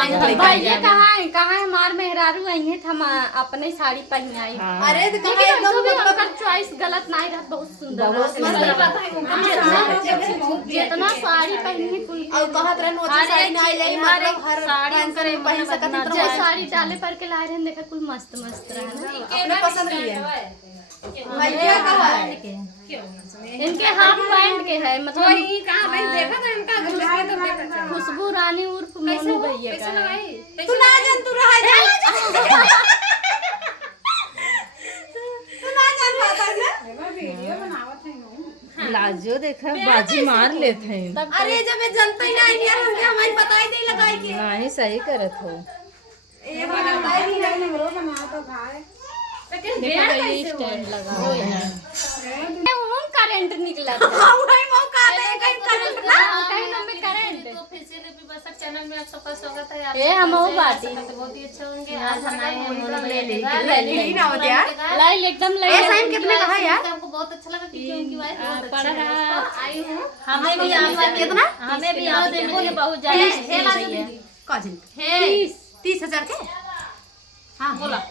भैया कहाँ है हमार मेहरारू आई है, हम अपने साड़ी पहन आई। अरे उनका चॉइस गलत नहीं रहा, बहुत सुंदर जितना साड़ी पहनी है कुल साड़ी डाले पर के लाए रहे, देखा कुल मस्त मस्त रहा पसंद इनके हाफ पैंट के है, मतलब खुशबू रानी उर्फ मोनू भैया का। तू ना जान तू रहा जा तू ना जान पाता है वीडियो बनावत है लाजो देखा बाजी मार लेते हैं। अरे जब मैं जनता ही नहीं यार हमके हमारी पता ही नहीं लगाई के नहीं सही करत हो ये बनाता ही नहीं हमरो बनाओ तो खाए स्टैंड लगा करंट निकला वही मौका दे कहीं करंट ना कहीं ना में करंट। तो फेशियल एपी बसक चैनल में आप सबका स्वागत है। ए हम वो बाटी बहुत ही अच्छे होंगे। आज हम आए हैं मोनू ले भैया ले ना हो यार लाइल एकदम ए साइन कितने का है यार हमको बहुत अच्छा लगा क्योंकि उनकी वाइफ बहुत पढ़ अच्छी है। रहा आई हूं हमें भी कितना हमें भी आप देखो ये बहुत ज्यादा है काजल है 30,000 के हां बोला।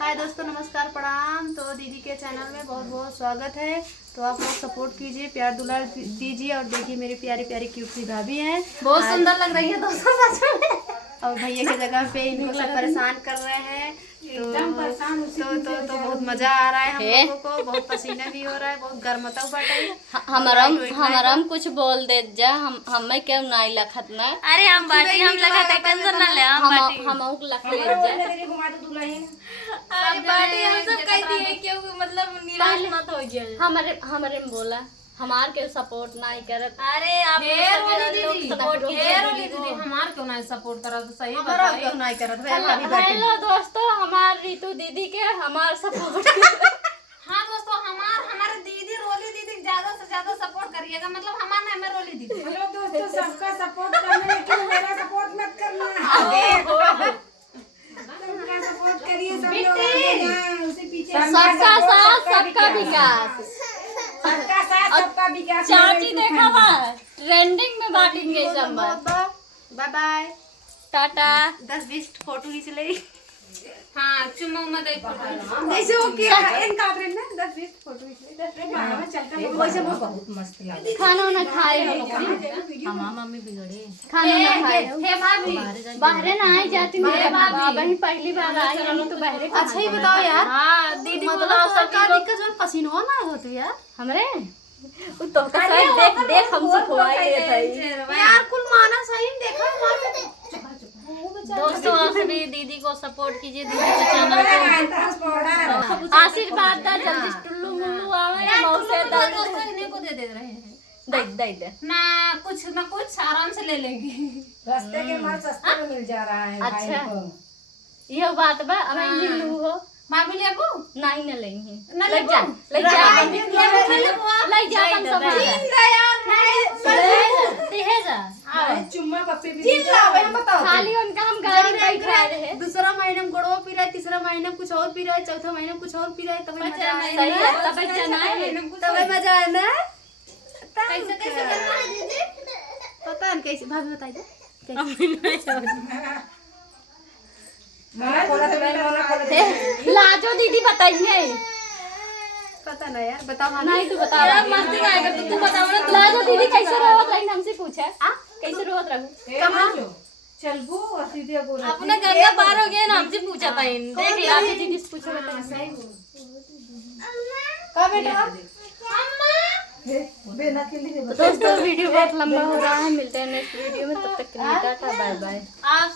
हाय दोस्तों नमस्कार प्रणाम। तो दीदी के चैनल में बहुत बहुत स्वागत है। तो आप लोग सपोर्ट कीजिए, प्यार दुलार दीजिए और देखिए मेरी प्यारी प्यारी क्यूट सी भाभी हैं, बहुत सुंदर लग रही है दोस्तों सच में। और भैया की जगह पे इनको सब परेशान कर रहे हैं। तो बहुत मजा आ रहा है हम लोगों को, बहुत पसीना भी हो रहा है, बहुत गर्मता बाटे। हमारा कुछ बोल दे जा, हमें क्यों नहीं लखत ना। अरे हम बाटी हम लगा थे टेंशन ना ले हम बाटी हम लख ले जा। अरे बाटी हम सब कह दिए क्यों मतलब निराश मत हो जाए। हमारे में बोला हमार के सपोर्ट नहीं करत। अरे आप लोग सपोर्ट दीदी हमार क्यों नहीं सपोर्ट करा तो सही हमारा क्यों नहीं करत भाई भाभी बाटे। हेलो दोस्तों, हमार रीतू दीदी के हमार सपोर्ट हाँ दोस्तों हमारे दीदी रोली दीदी ज्यादा से ज्यादा सपोर्ट करिएगा, मतलब हमारा नाम है रोली दीदी। हेलो दोस्तों, सबका सपोर्ट करना लेकिन मेरा सपोर्ट मत करना। सबका सपोर्ट करिए, सब लोग आगे जाएं, उसी पीछे सबका साथ सबका विकास। सबका साथ सबका विकास। चाची देखा बा ट्रेंडिंग में बाटेंगे सब। Bye bye Tata. 10-20 फोटो खींच ले। हाँ चुम्मा उम्मा दे फोटो जैसे वो किया इनका ट्रेंड में 10-20 फोटो खींच ले। 10 चलता वैसे वो बहुत मस्त लगा। खाना ना खाए हो हमार मम्मी बिगड़े खाना ना खाए हो। हे भाभी बाहरे ना आई जाती मेरे भाभी पहली बार आई हम तो बाहरे। अच्छा ही बताओ यार। हाँ दीदी मतलब सरकार दिक्कत जो पसीनो ना होती यार हमरे वो तो देख हमसे खोवाई देत है यार कुल माना सही में देखो दोस्तों आप भी दीदी को सपोर्ट कीजिए, दीदी के चैनल को आशीर्वाद दा, जल्दी टुल्लू मुल्लू आवे मौसे दा दोस्तों इन्हीं को दे रहे हैं दे ना कुछ आराम से ले लेंगे। रास्ते के माल सस्ते में मिल जा रहा है भाई अच्छा। को। ये बात बा अब लू हो भाभी ले को नहीं न लेंगे ना लग जा ले जा अपन सब दे जा चुम्मा पप्पी भी चिल्ला हम बताओ खाली उनका हम गाड़ी में बैठा रहे। दूसरा महीने में गुड़वा पी रहा है, तीसरा महीने में कुछ और पी रहा है, चौथा महीने में कुछ और पी रहा है, तभी मजा आए सही है तब बच्चा नहीं तभी मजा आए ना। कैसे करना है दीदी पता नहीं कैसे भाभी बताइए लाजो दीदी बताइए। पता नहीं यार बताओ नहीं तू बता मस्ती का है तू बताओ ना लाजो दीदी कैसे रोवत रही हमसे पूछे कैसे रोवत रहू चलबू और सीधे बोल अपने घर का बाहर हो गया ना हमसे पूछा था इन देख लाजो दीदी से पूछो का बेटा बिना के लिए दोस्तों वीडियो बहुत लंबा हो रहा है, मिलते हैं नेक्स्ट वीडियो में, तब तक के लिए टाटा बाय बाय। आप